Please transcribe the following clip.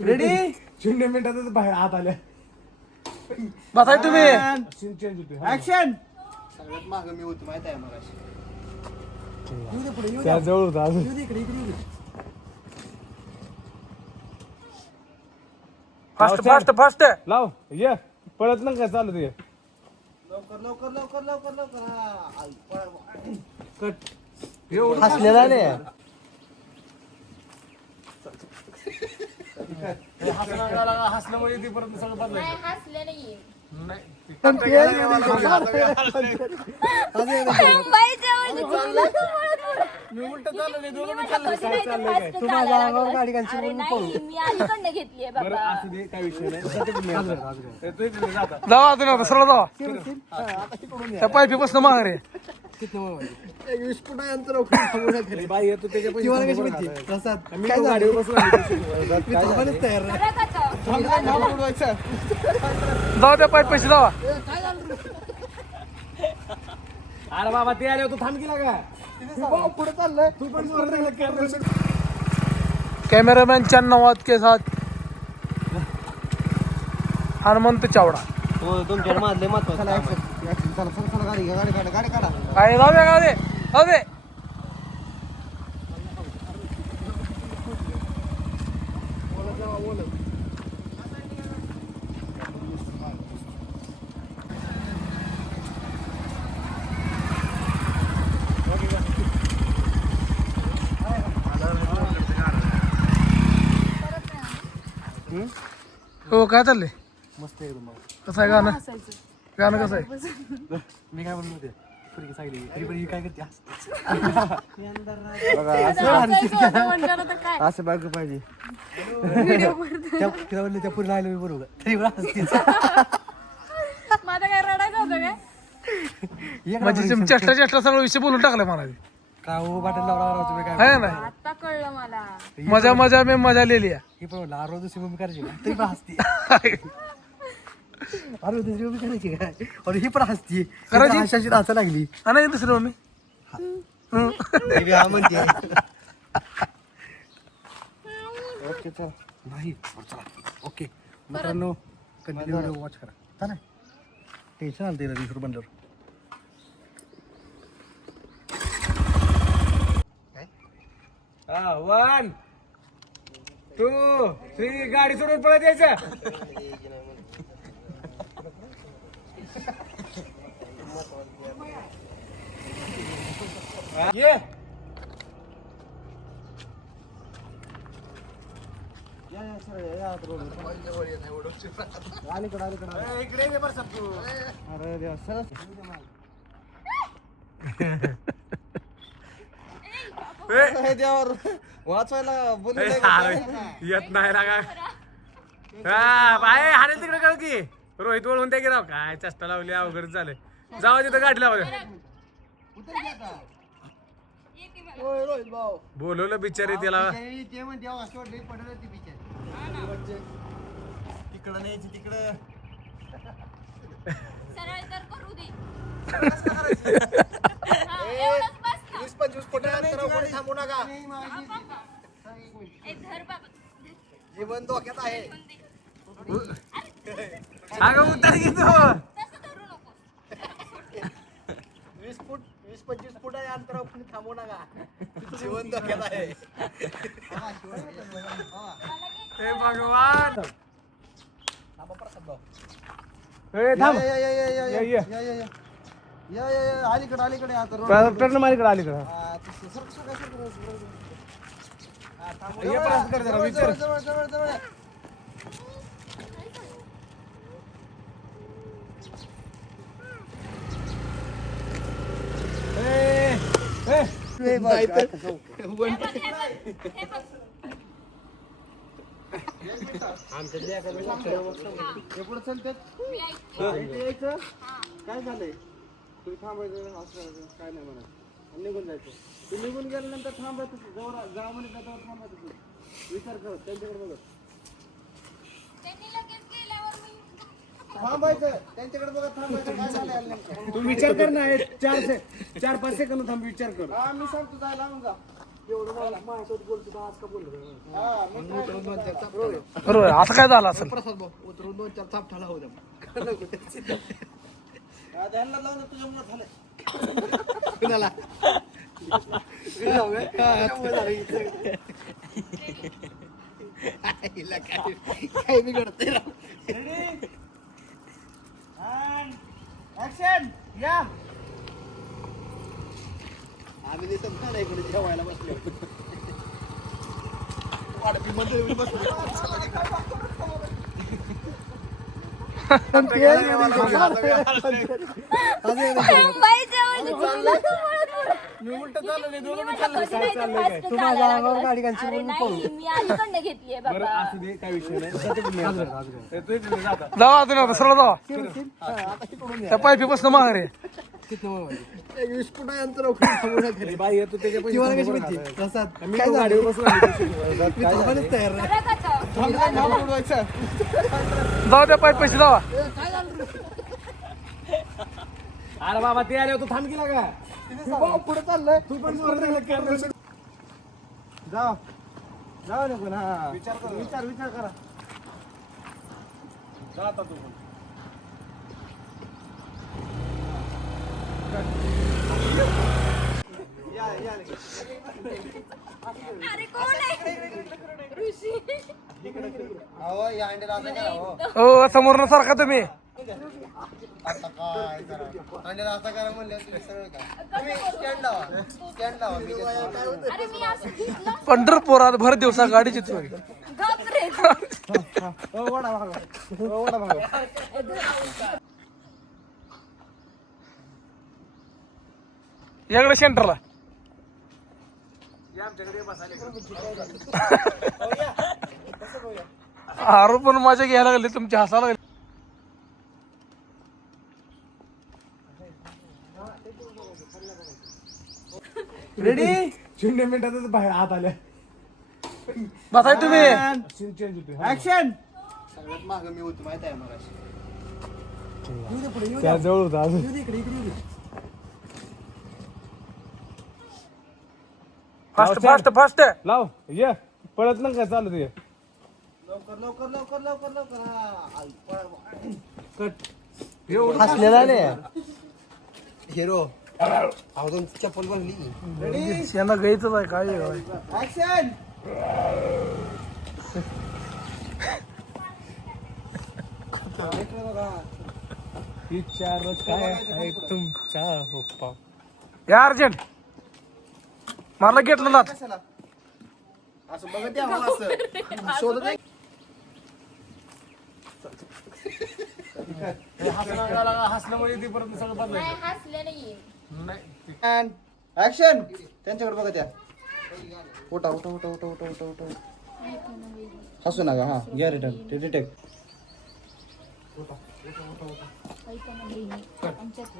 Ready शून्य मिनिटातच बाहेर आत आल्या बसाय तुम्ही. सीन चेंज होते ऍक्शन सगळ्यात माग मी होतो माहीत आहे मग त्या जवळ होता अजून. फास्ट फास्ट फास्ट लाव ये. पळत ना काय चालू ते लवकर लवकर लवकर लवकर लवकर. हा, पळ. एवढं हसलेला नाही. हे हसल्यामुळे ते परत सगळं बदलायचं हसले नाहीये नाही ते मी उलट चाललं नाही मी दोघं म्हणलं चाललं कशी नाही चाललंय काय तू माझ्या चालायला अंगावर लागलं. गाडी घालशील अरे म्हणून नाही मी अलीकडनं घेतलीये बरं बाबा असू दे काय विषय नाही जाते आता? आता. जावा तुम्ही आता सरळ जावा त्या पायपी बसणं वीस फुटा अंतर उकळून अरे बाई येतो त्याच्या पैसे जीवाला कशी थांबवून माहिती? राहता. प्रसाद मी काय तो झालं? गाडीवर बसून आली पैसे घेऊन. मी थांबायलाच तयार नाही. खरं का तो? थांब, थांब, थांब, उडवायचं. जावा त्या पाईप पैसे जावा. अरे बाबा ते आले तू थांब गेला का पुढे चाललंय. तू पण. कैमरामैन चन्नवाद के साथ हनुमंत चावडा. हो तुमच्या मारले महत्वाचं चला काम आहे. गाडी काय जाऊया गाव दे जाऊ दे. हो काय चाललंय? मस्त एकदम कसं आहे गाणं? गाणं कसं आहे? मी काय म्हणलो ते पुरगी सांगली तरी पण ही काय करते? काय? असं बायको पाहिजे. त्या- तिला म्हणलं त्या पुरी राहिलं मी बरोबर. तरी पण हसते. माझं काय रडायचं होतं काय? ये का म्हणजे? चेष्टा चेष्टा सगळं विषय बोलून टाकलं मला का हो बाटल लावला लावला तुम्ही काय आहे ना? आता कळलं मला. मजा मजा मी मजा लिहिली ही पण म्हणलं आरो दुसरी करायची का तरी पण हसते. आरो दुसरी मम्मी करायची काय और ही पण हसते. करायची? हसायची हसा लागली. आणि दुसरं मम्मी? हा. म्हणते ओके चल. नाही बरं, चला. ओके. मित्रांनो कंटिन्यू व्हिडिओ वॉच करा. चालेल? टेन्शन आलं ते दुसरं बनल्यावर. वन टू थ्री गाडी सोडून पळत यायचं. ये। अलीकडं अलीकडं ए, इकडे ये बरं तू अरे देवा सरस वाचवायला अरे, येत नाही काय हा बाय हाणेल तिकडे कळ की रोहित वळून त्या गेला काय चेष्टा लावली अवघड झालं जाऊ तिथं गाडी लावा. रोहित भाऊ. बोलवलं बिचारी त्याला. ते म्हणते अहो, असं वाटलं पडलं ती पिक्चर तिकडं न्यायची तिकडं. सरळ तर करू दे. एवढंच बस ना. वीस पंचवीस फुट अंतरावर थांबू नका. जीवन धोक्यात आहे. अगं उतर की तू वीस फूट वीस पंचवीस फूट आहे अंतरावर कुणी थांबू नका जीवन धोक्यात आहे हे भगवान ए, थांब या, या, या, या, या, ये, ये. या, या, या. या, या, या, अलीकडे अलीकडे आता रोड- टर्न मारीकडे अलीकडे हा, ते सरक, सरक, सरक, सरक, सरक. हा, थांबू. ये जवळ पण या, असं कर जरा, जवळ, विचार. जवळ, जवळ, जवळ, जवळ. ए, ए, हे बघ, हे बघ, हे बघ, हे बघ. हे पुढं चलतात. मी ऐकते. इथे यायचं. काय झालंय? तुम्ही थांबायचं असं करायचं, काय नाही म्हणत. आणि निघून जायचं. तू निघून गेल्यानंतर थांबायचं जवळ गावमध्ये जातावर थांबायचं विचार कर त्यांच्याकडे बघत त्यांनी लगेच थांबायचं. त्यांच्याकडे बघत थांबायचं काय नेमकं? तू विचार कर ना एक चार से चार पाच सेकंद थांब विचार कर. हा मी सांगतो जायला लावून जा. हा, मी try उतरून दोन चार चाप बरोबर असं काय झालं असेल? प्रसाद भाऊ उतरून दोन चार चाप ठाला होत्या हा, त्यांना लावून दे, तुझ्यामुळं झालंय. कुणाला? काय काय बिघडतंय राव. या आम्ही का नाही इकडे जेवायला बसलो वाडपीमध्ये येऊन बसलो. मी उलट चाललो नाही दोन तू माझ्या अंगावर गाडी नाही मी अलीकडनं घेतलीये बरं बाबा असू दे काय विषय नाही जाते नाही. ते तुझी तुम्ही जाता जावा तुम्ही आता सरळ जावा त्या पायपी बसणं माघारी त्याच्या कशी पैसे माहिती? प्रसाद, मी काय तो झालं? गाडीवर बसून आली तशी. मी काय थांबायलाच झालं? तयार नाही. खरं का तो? थांब, थांब, थांब, उडवायचं. जाऊ त्या पाईप पैसे जावा अरे बाबा ते आले तू थांब केला का पुढे चाललंय. तू पण जाऊ जाऊ नको. ना विचार कर. विचार विचार करा. जा आता तू पण. हो. हो समोरनं सारखा तुम्ही. आता काय करा असं करा म्हणलं तुम्ही तुम्ही स्टँड लावा स्टँड लावा मी अरे मी असं घेतलं पंढरपुरात भर दिवसा गाडीची चोरी घाबरे भागा भागा याकडे सेंटरला. आरोप पण माझ्या घ्यायला लागले तुमच्या हसायला लागले. रेडी शून्य मिनिटातच बाहेर आत आल्या. बसाय तुम्ही. सीन चेंज होते ऍक्शन सगळ्यात मागं मी होतो माहिती आहे मग त्या जवळ होता अजून. फास्ट फास्ट फास्ट लाव ये. पळत ना काय चालू ते लवकर लवकर लवकर लवकर लवकर. हा पळ. हसलेला नाही हिरो चप्पल बनली यांना गायच आहे काय? ऍक्शन विचार काय आहे होप्पा या अर्जंट. असं बघत या मला असं. शोधत. हसल्यामुळे ते परत सगळं बदलायचं नाही हसले नाहीये. नाही ऍक्शन त्यांच्याकडे बघत या उठा उठा उठा उठा उठा उठा उठा. हसू नका हा घ्या रिटर्न ऐका ना. आमच्यात